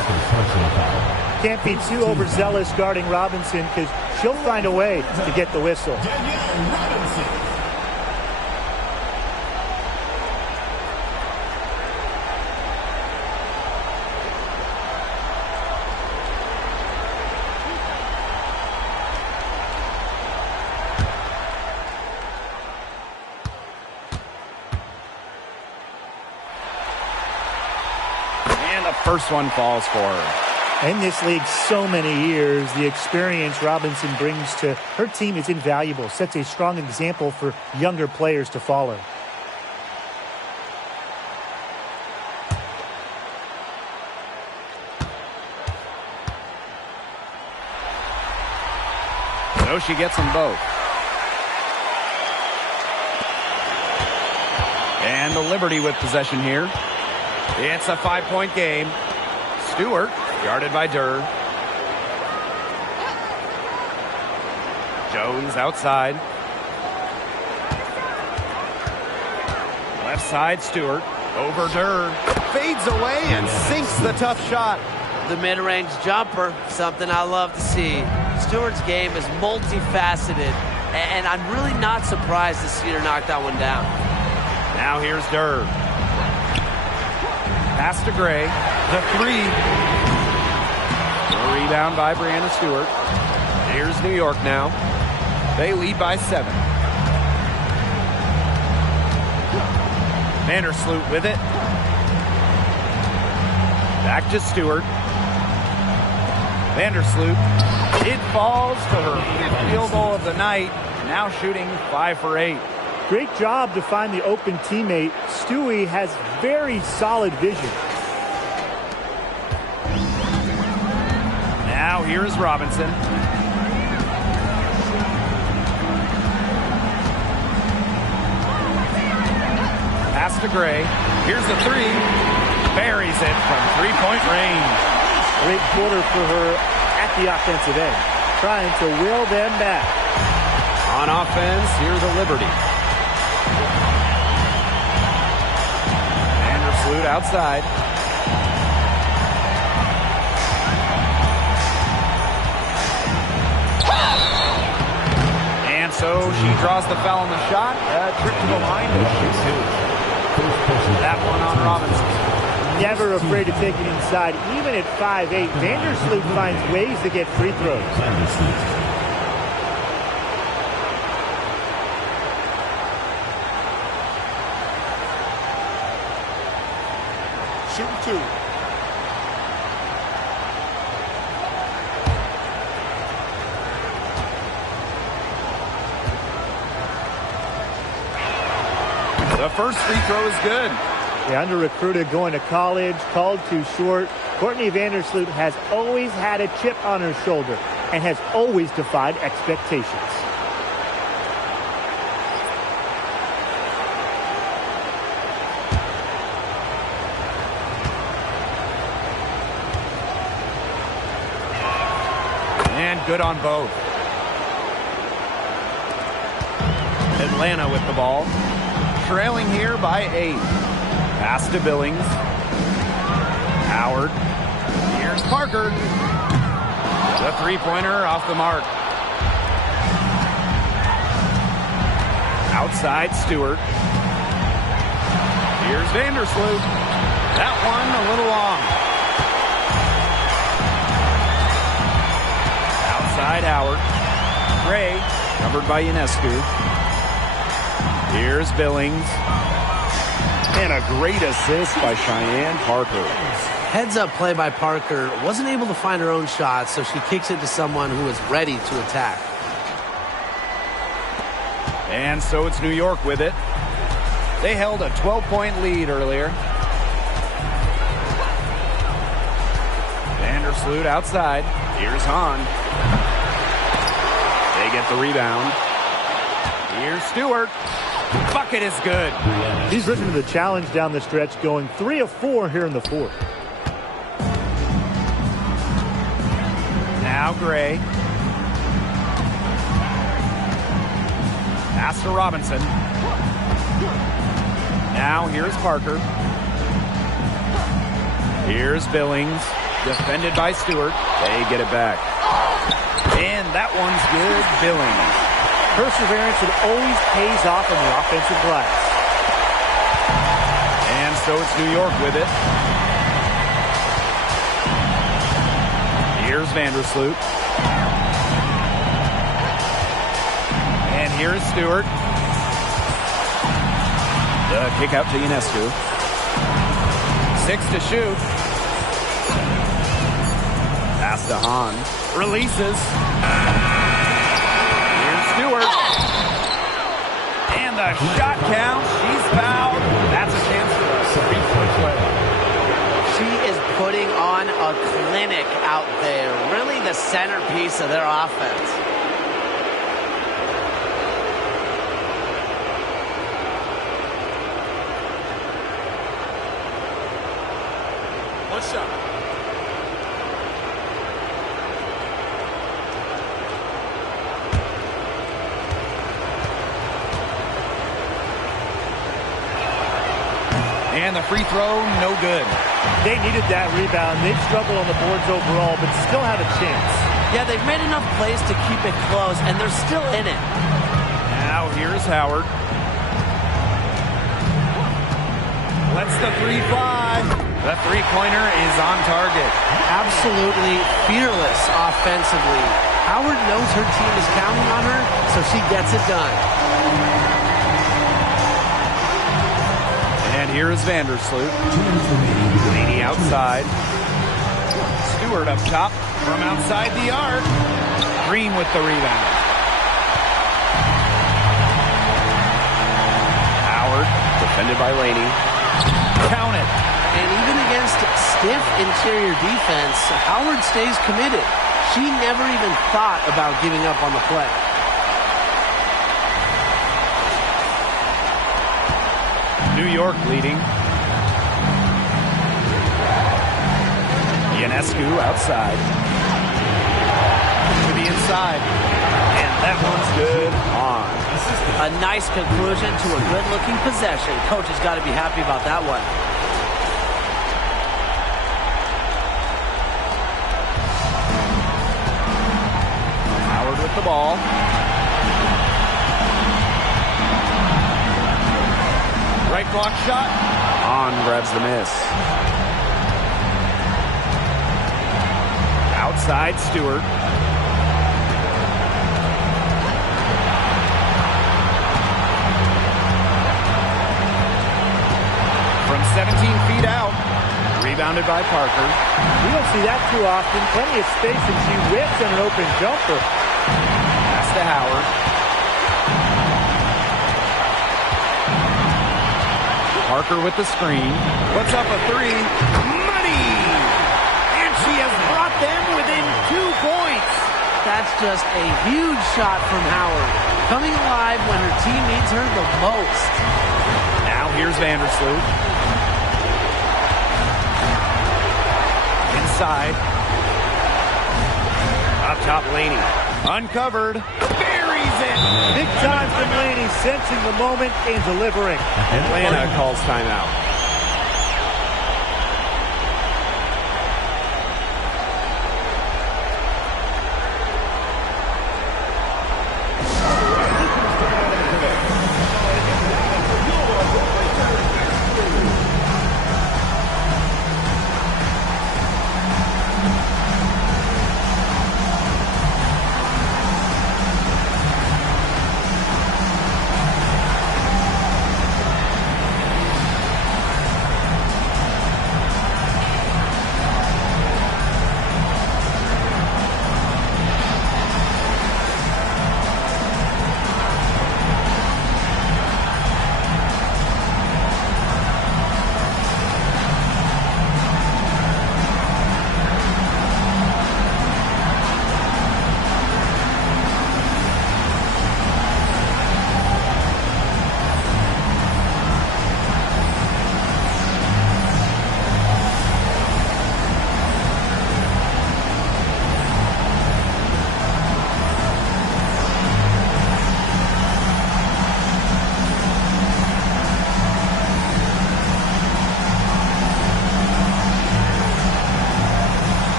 Can't be too overzealous guarding Robinson because she'll find a way to get the whistle. The first one falls for her. In this league so many years, the experience Robinson brings to her team is invaluable. Sets a strong example for younger players to follow. So she gets them both. And the Liberty with possession here. It's a 5-point game. Stewart guarded by Durr. Jones outside. Left side, Stewart. Over Durr. Fades away and sinks the tough shot. The mid-range jumper, something I love to see. Stewart's game is multifaceted, and I'm really not surprised to see her knock that one down. Now here's Durr. Pass to Gray. The three. The rebound by Brianna Stewart. Here's New York now. They lead by 7. Vandersloot with it. Back to Stewart. Vandersloot. It falls to her 5th field goal of the night. Now shooting 5 for 8. Great job to find the open teammate. Stewie has very solid vision. Now here's Robinson. Pass to Gray. Here's the three. Buries it from 3-point range. Great quarter for her at the offensive end. Trying to will them back. On offense, here's a Liberty. Vandersloot outside. And so she draws the foul on the shot. A trip to the line to shoot 2. That one on Robinson. Never afraid to take it inside. Even at 5'8", Vandersloot finds ways to get free throws. Shooting 2. The first free throw is good. The under-recruited going to college, called too short. Courtney Vandersloot has always had a chip on her shoulder and has always defied expectations. And good on both. Atlanta with the ball. Trailing here by 8. Pass to Billings. Howard. Here's Parker. The three-pointer off the mark. Outside Stewart. Here's Vandersloot. That one a little long. Outside Howard. Gray, covered by Ionescu. Here's Billings. And a great assist by Cheyenne Parker. Heads-up play by Parker. Wasn't able to find her own shot, so she kicks it to someone who is ready to attack. And so it's New York with it. They held a 12-point lead earlier. Vandersloot outside. Here's Hahn. They get the rebound. Here's Stewart. Bucket is good. He's risen to the challenge down the stretch, going 3 of 4 here in the fourth. Now Gray. Pass to Robinson. Now here's Parker. Here's Billings. Defended by Stewart. They get it back. And that one's good. Billings. Perseverance, it always pays off on the offensive glass. And so it's New York with it. Here's Vandersloot. And here's Stewart. The kick out to Ionescu. 6 to shoot. Pass to Hahn. Releases. Here's Stewart. And the shot count. She's fouled. That's a chance for us. Three-point play. She is putting on a clinic out there. Really the centerpiece of their offense. One shot. And the free throw, no good. They needed that rebound. They've struggled on the boards overall, but still have a chance. Yeah, they've made enough plays to keep it close, and they're still in it. Now here's Howard. Lets the three fly. The three-pointer is on target. Absolutely fearless offensively. Howard knows her team is counting on her, so she gets it done. And here is Vandersloot. Laney outside. Stewart up top from outside the arc. Green with the rebound. Howard, defended by Laney. Count it. And even against stiff interior defense, Howard stays committed. She never even thought about giving up on the play. New York leading. Ionescu outside. To the inside. And that one's good on. A nice conclusion to a good-looking possession. Coach has got to be happy about that one. Howard with the ball. Right block shot. On grabs the miss. Outside Stewart. From 17 feet out. Rebounded by Parker. We don't see that too often. Plenty of space, and she whips on an open jumper. Pass to Howard. Parker with the screen. Puts up a three. Money! And she has brought them within 2 points. That's just a huge shot from Howard. Coming alive when her team needs her the most. Now here's Vandersloot. Inside. Up top, Laney. Uncovered. Buries it. Big time from Laney, sensing the moment and delivering. Atlanta calls timeout.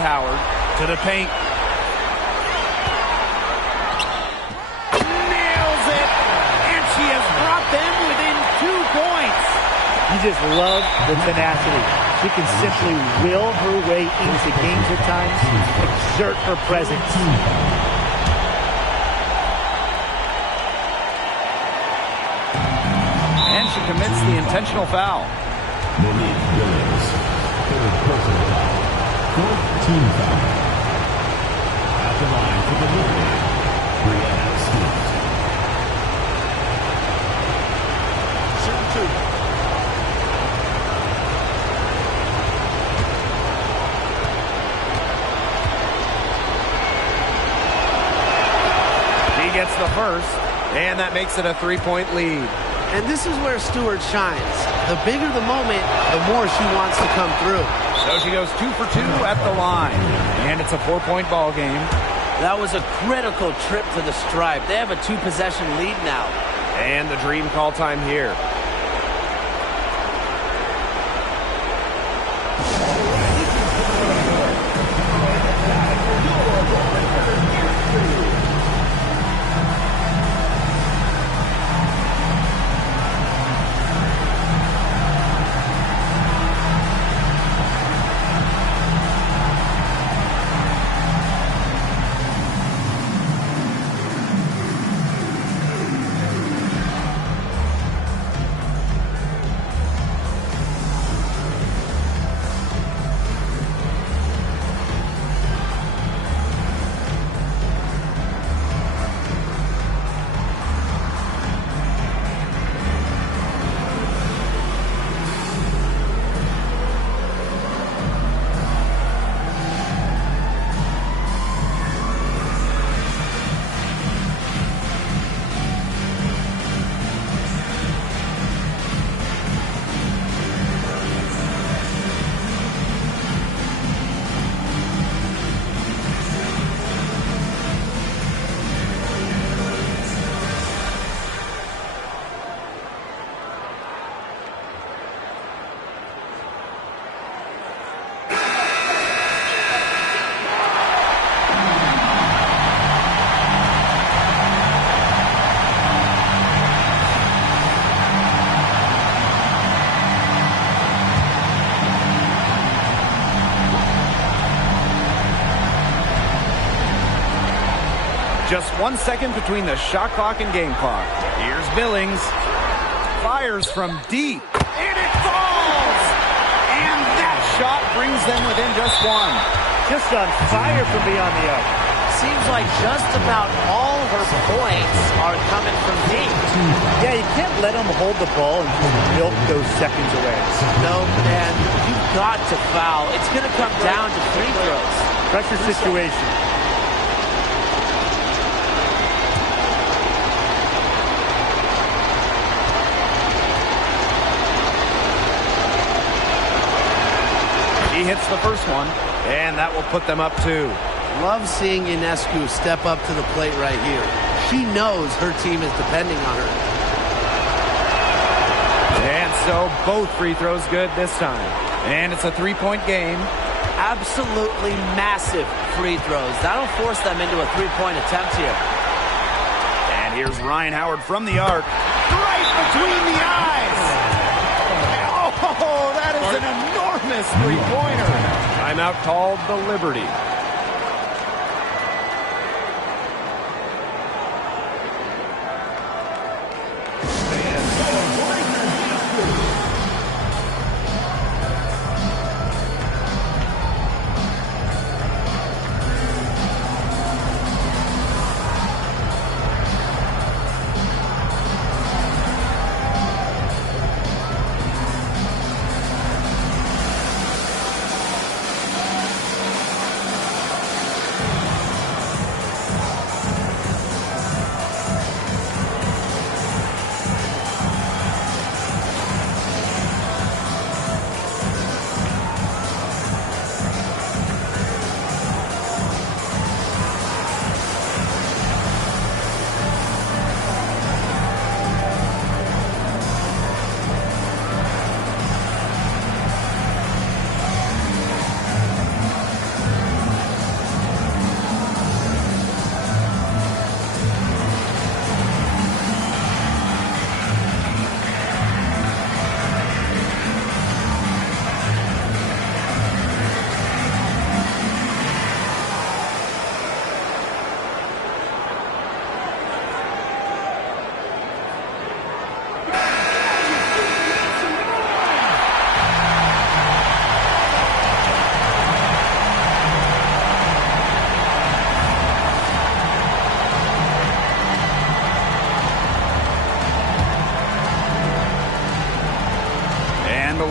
Howard to the paint. just love the tenacity. She can simply will her way into games at times, exert her presence. And she commits the intentional foul. Monique Williams, third personal foul. Fourth team foul. At the line for the Liberty, Brianna Stevens. Shoot two. He gets the first, and that makes it a 3-point lead. And this is where Stewart shines. The bigger the moment, the more she wants to come through. So she goes 2 for 2 at the line. And it's a 4-point ball game. That was a critical trip to the stripe. They have a 2-possession lead now. And the dream call time here. Just 1 second between the shot clock and game clock. Here's Billings. Fires from deep. And it falls! And that shot brings them within just one. Just on fire from beyond the arc. Seems like just about all her points are coming from deep. Yeah, you can't let them hold the ball and just milk those seconds away. No, man, you've got to foul. It's going to come down to free throws. Pressure situation. He hits the first one, and that will put them up 2. Love seeing Ionescu step up to the plate right here. She knows her team is depending on her. And so both free throws good this time. And it's a 3-point game. Absolutely massive free throws. That'll force them into a 3-point attempt here. And here's Ryan Howard from the arc. Right between the eyes! Oh, that is an enormous three-pointer. Timeout called the Liberty.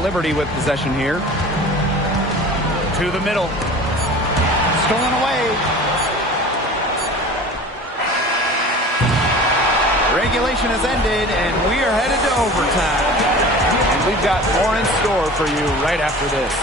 Liberty with possession here. To the middle. Stolen away. Regulation has ended, and we are headed to overtime. And we've got more in store for you right after this.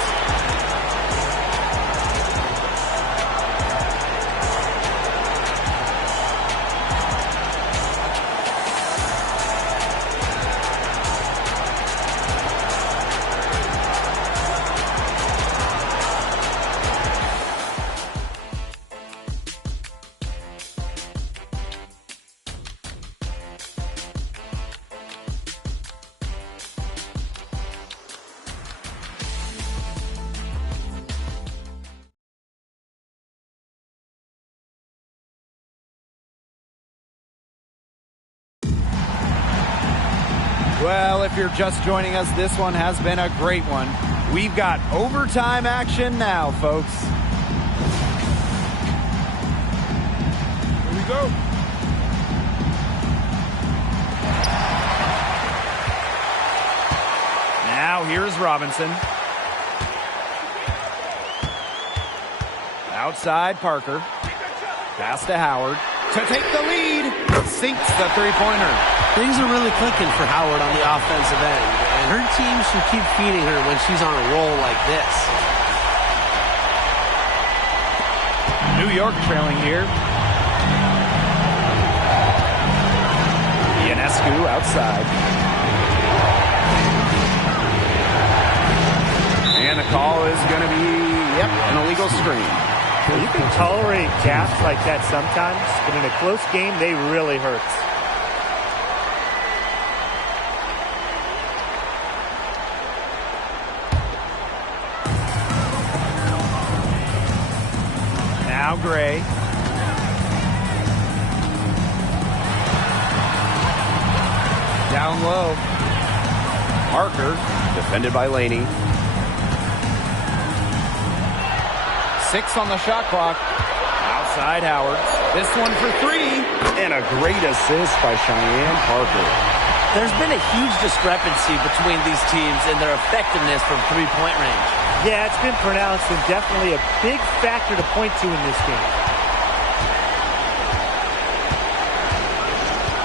Well, if you're just joining us, this one has been a great one. We've got overtime action now, folks. Here we go. Now here's Robinson. Outside Parker. Pass to Howard to take the lead. Sinks the three-pointer. Things are really clicking for Howard on the offensive end, and her team should keep feeding her when she's on a roll like this. New York trailing here. Ionescu outside. And the call is going to be, an illegal screen. Well, you can tolerate gaps like that sometimes, but in a close game, they really hurt. Now Gray. Down low. Parker, defended by Laney. 6 on the shot clock. Outside Howard. This one for 3. And a great assist by Cheyenne Parker. There's been a huge discrepancy between these teams in their effectiveness from three-point range. Yeah, it's been pronounced and definitely a big factor to point to in this game.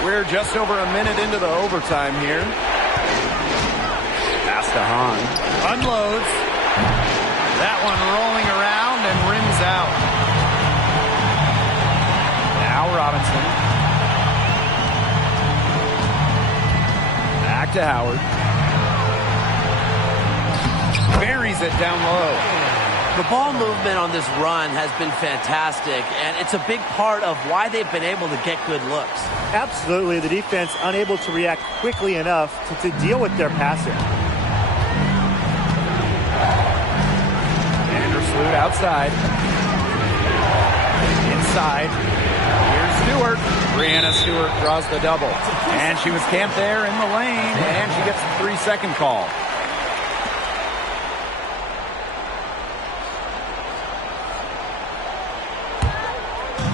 We're just over a minute into the overtime here. Pass to Hahn. Unloads. That one rolling around and rims out. Now Robinson. Back to Howard. Buries it down low. The ball movement on this run has been fantastic, and it's a big part of why they've been able to get good looks. Absolutely, the defense unable to react quickly enough to deal with their passing. Vandersloot outside. Inside. Here's Stewart. Brianna Stewart draws the double. And she was camped there in the lane, and she gets the 3-second call.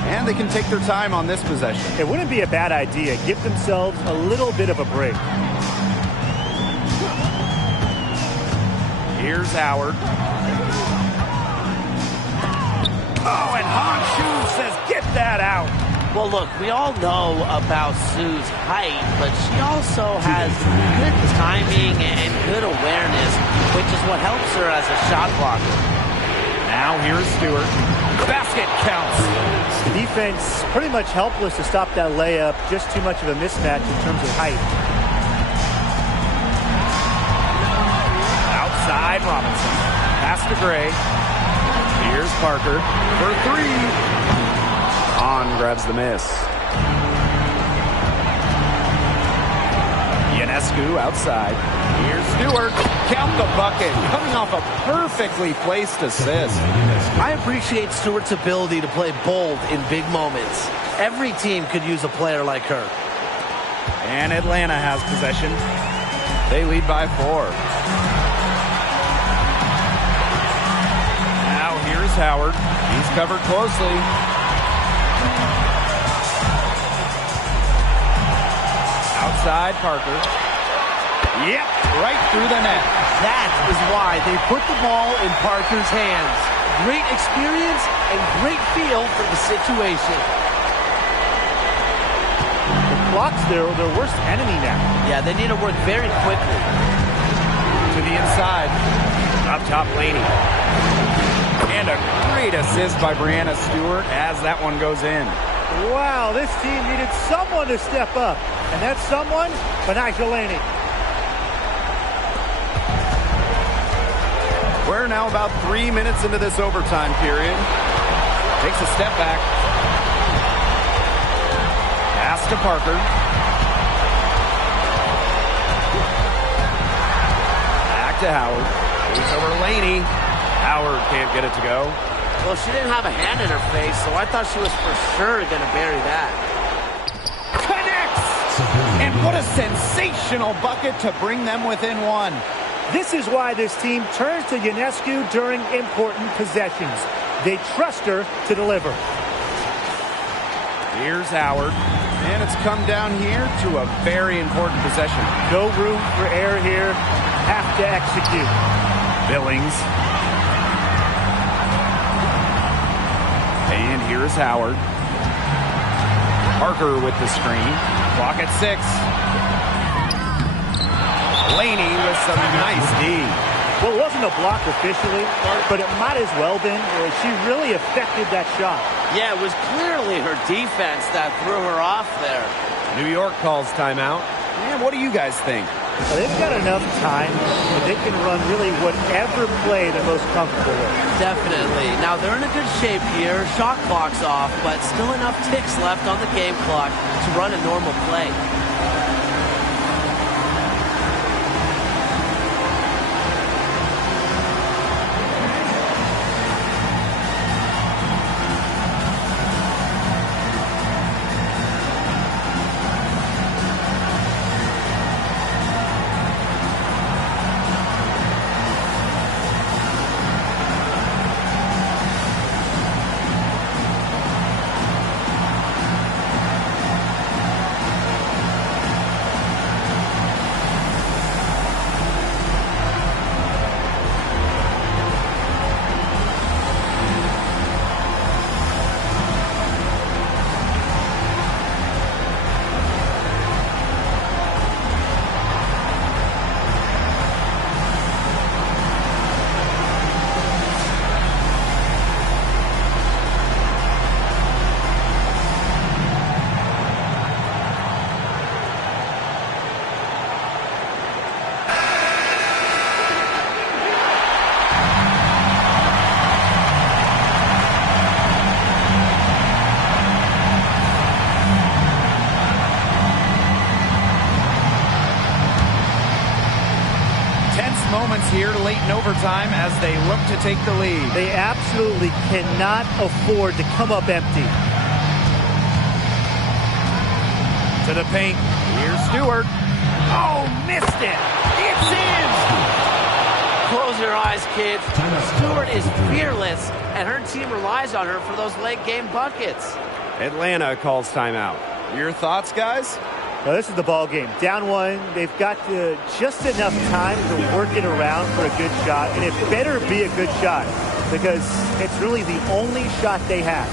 And they can take their time on this possession. It wouldn't be a bad idea. Give themselves a little bit of a break. Here's Howard. Oh, and Honshu says, get that out. Well, look, we all know about Sue's height, but she also has good timing and good awareness, which is what helps her as a shot blocker. Now here's Stewart. Basket counts. The defense pretty much helpless to stop that layup. Just too much of a mismatch in terms of height. Outside Robinson. Pass to Gray. Here's Parker for 3. On grabs the miss. Ionescu outside. Here's Stewart. Count the bucket. Coming off a perfectly placed assist. I appreciate Stewart's ability to play bold in big moments. Every team could use a player like her. And Atlanta has possession. They lead by 4. Now here's Howard. He's covered closely. Outside Parker. Yep, right through the net. That is why they put the ball in Parker's hands. Great experience and great feel for the situation. The clock's their worst enemy now. Yeah, they need to work very quickly. To the inside. Up top, Laney. And a great assist by Brianna Stewart as that one goes in. Wow, this team needed someone to step up. And that someone, Laney. We're now about 3 minutes into this overtime period. Takes a step back. Pass to Parker. Back to Howard. Moves over Laney. Howard can't get it to go. Well, she didn't have a hand in her face, so I thought she was for sure going to bury that. Connects! And what a sensational bucket to bring them within one. This is why this team turns to Ionescu during important possessions. They trust her to deliver. Here's Howard. And it's come down here to a very important possession. No room for error here. Have to execute. Billings. And here's Howard. Parker with the screen. Clock at 6. Laney with some nice D. Well, it wasn't a block officially, but it might as well been. She really affected that shot. Yeah, it was clearly her defense that threw her off there. New York calls timeout. And what do you guys think? Well, they've got enough time that they can run really whatever play they're most comfortable with. Definitely. Now, they're in a good shape here. Shot clock's off, but still enough ticks left on the game clock to run a normal play. Moments here late in overtime as they look to take the lead. They absolutely cannot afford to come up empty. To the paint. Here's Stewart. Oh, missed it. It's in. Close your eyes, kids. Stewart is fearless, and her team relies on her for those late game buckets. Atlanta calls timeout. Your thoughts, guys? Now, this is the ball game. Down one, they've got just enough time to work it around for a good shot, and it better be a good shot because it's really the only shot they have.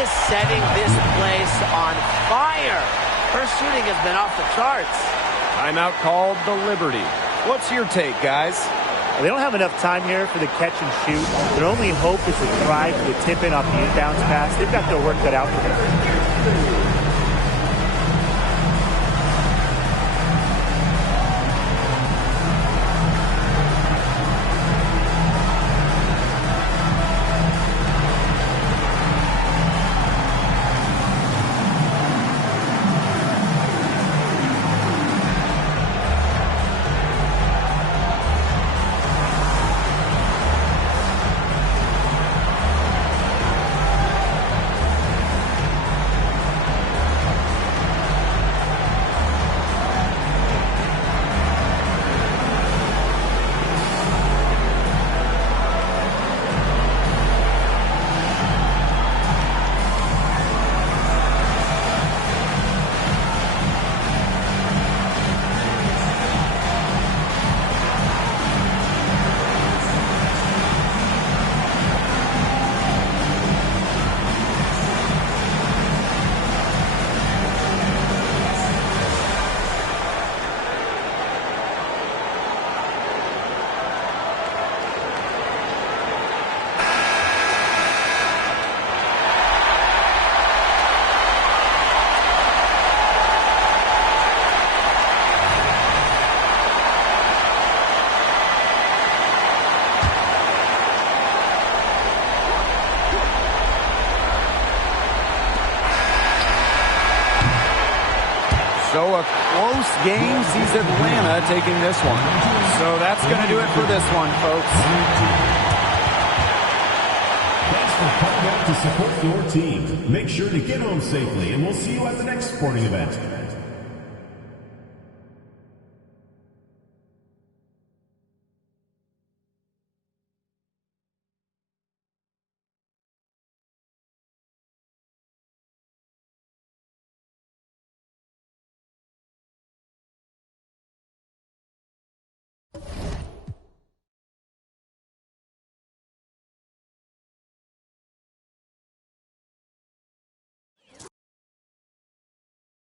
is setting this place on fire. Her shooting has been off the charts. Timeout called the Liberty. What's your take, guys? They don't have enough time here for the catch and shoot. Their only hope is to try for the tip-in off the inbounds pass. They've got their work cut out for them. So a close game sees Atlanta taking this one. So that's going to do it for this one, folks. Thanks for coming out to support your team. Make sure to get home safely, and we'll see you at the next sporting event.